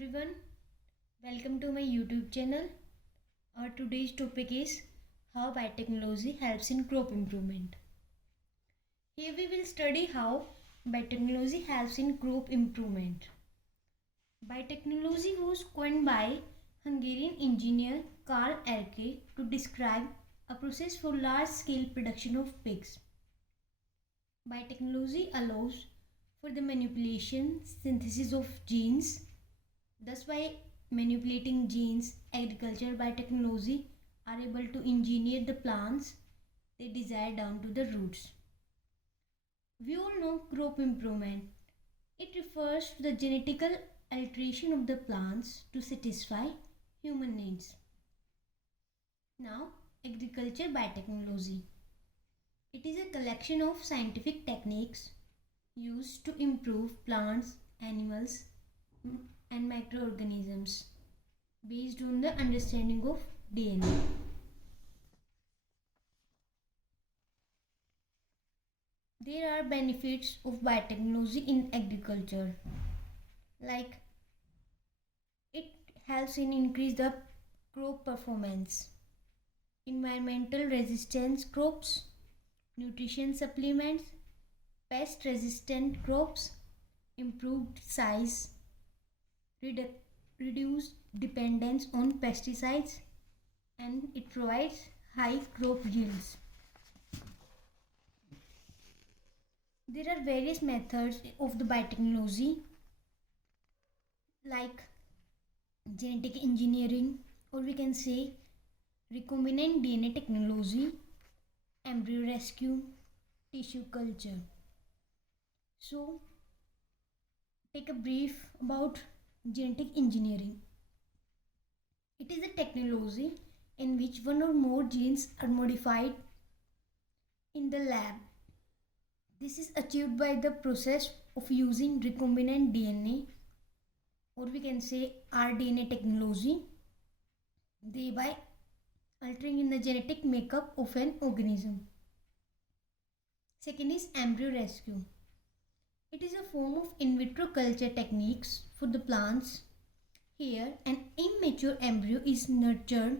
everyone, welcome to my YouTube channel. Our today's topic is how biotechnology helps in crop improvement. Here we will study how biotechnology helps in crop improvement. Biotechnology was coined by Hungarian engineer Karl Erke to describe a process for large-scale production of pigs. Biotechnology allows for the manipulation, synthesis of genes. Thus, by manipulating genes, agriculture biotechnology are able to engineer the plants they desire down to the roots. We all know crop improvement. It refers to the genetical alteration of the plants to satisfy human needs. Now, agriculture biotechnology. It is a collection of scientific techniques used to improve plants, animals, and microorganisms based on the understanding of DNA. There are benefits of biotechnology in agriculture, like it helps in increase the crop performance, environmental resistance crops, nutrition supplements, pest resistant crops, improved size, reduced dependence on pesticides, and it provides high crop yields. There are various methods of the biotechnology like genetic engineering, or we can say recombinant DNA technology, embryo rescue, tissue culture. So, take a brief about genetic engineering. It is a technology in which one or more genes are modified in the lab. This is achieved by the process of using recombinant DNA, or we can say rDNA technology, thereby altering in the genetic makeup of an organism. Second is embryo rescue. It is a form of in vitro culture techniques for the plants. Here, an immature embryo is nurtured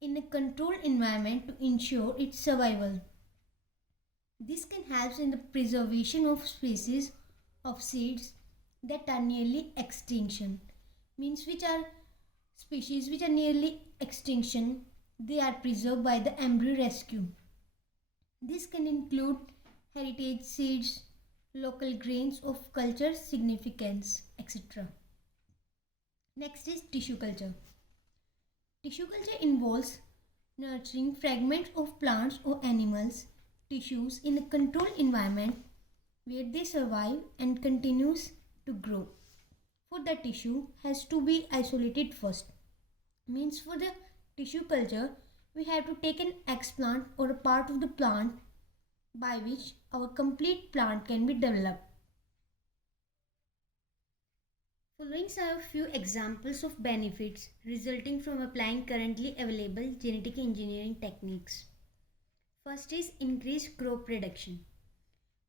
in a controlled environment to ensure its survival. This can help in the preservation of species of seeds that are nearly extinction. Means which are species which are nearly extinction, they are preserved by the embryo rescue. This can include heritage seeds, local grains of culture significance, etc. Next is tissue culture. Tissue culture involves nurturing fragments of plants or animals tissues in a controlled environment where they survive and continues to grow. For the tissue has to be isolated first. Means for the tissue culture we have to take an explant or a part of the plant by which our complete plant can be developed. Following are a few examples of benefits resulting from applying currently available genetic engineering techniques. First is increased crop production.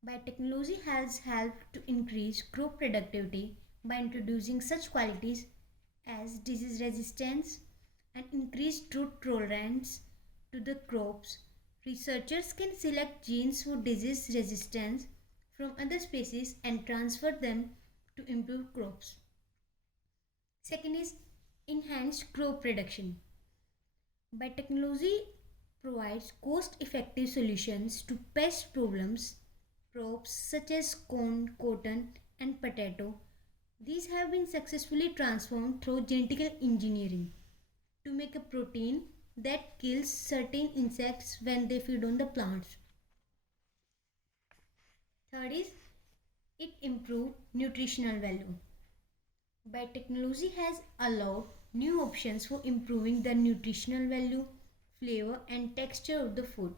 Biotechnology has helped to increase crop productivity by introducing such qualities as disease resistance and increased drought tolerance to the crops. Researchers can select genes for disease resistance from other species and transfer them to improve crops. Second is enhanced crop production. Biotechnology provides cost-effective solutions to pest problems. Crops such as corn, cotton, and potato. These have been successfully transformed through genetic engineering to make a protein that kills certain insects when they feed on the plants. Third is it improved nutritional value. Biotechnology has allowed new options for improving the nutritional value, flavor, and texture of the food.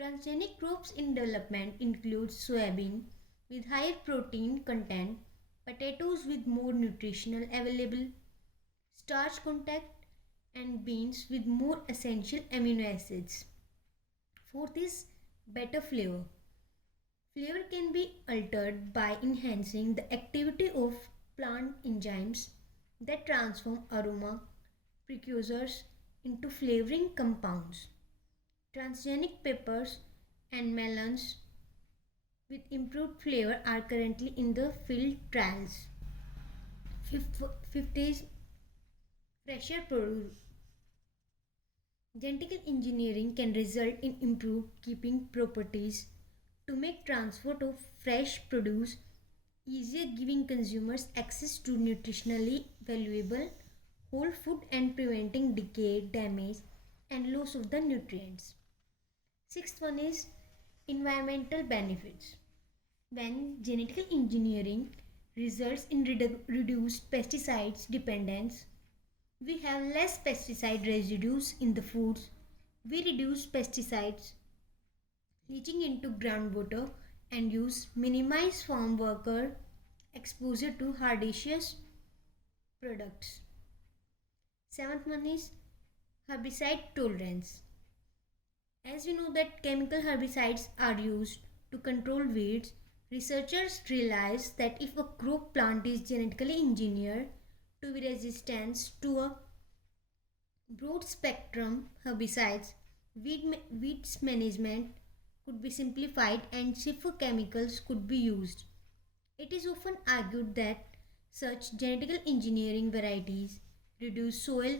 Transgenic crops in development include soybean with higher protein content, potatoes with more nutritional available, starch content, and beans with more essential amino acids. Fourth is better flavor. Flavor can be altered by enhancing the activity of plant enzymes that transform aroma precursors into flavoring compounds. Transgenic peppers and melons with improved flavor are currently in the field trials. Fifth is fresher produce. Genetic engineering can result in improved keeping properties to make transport of fresh produce easier, giving consumers access to nutritionally valuable whole food and preventing decay, damage, and loss of the nutrients. Sixth one is environmental benefits. When genetic engineering results in reduced pesticides dependence, we have less pesticide residues in the foods. We reduce pesticides leaching into groundwater and use minimize farm worker exposure to herbaceous products. Seventh one is herbicide tolerance. As we know that chemical herbicides are used to control weeds, researchers realize that if a crop plant is genetically engineered to be resistant to a broad spectrum herbicides, weeds management could be simplified and safer chemicals could be used. It is often argued that such genetic engineering varieties reduce soil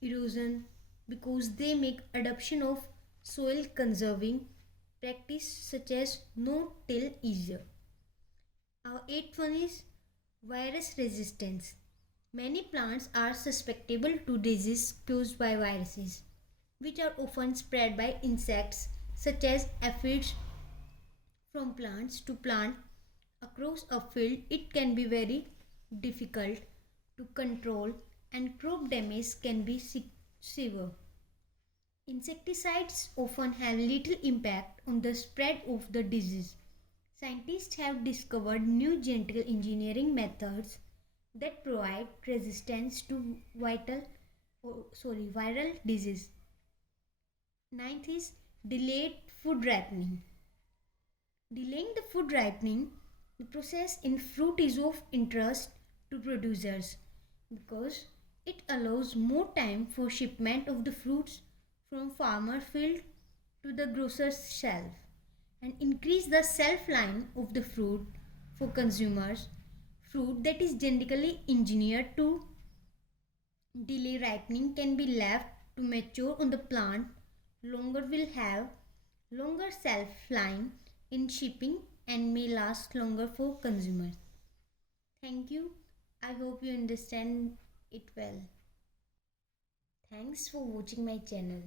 erosion because they make adoption of soil conserving practice such as no-till easier. Our eighth one is virus resistance. Many plants are susceptible to disease caused by viruses, which are often spread by insects such as aphids from plants to plant across a field. It can be very difficult to control and crop damage can be severe. Insecticides often have little impact on the spread of the disease. Scientists have discovered new genetic engineering methods that provide resistance to viral disease. Ninth is delayed food ripening. Delaying the food ripening, the process in fruit is of interest to producers because it allows more time for shipment of the fruits from farmer field to the grocer's shelf and increase the shelf life of the fruit for consumers. Fruit that is genetically engineered to delay ripening can be left to mature on the plant longer, will have longer shelf life in shipping and may last longer for consumers. Thank you. I hope you understand it well. Thanks for watching my channel.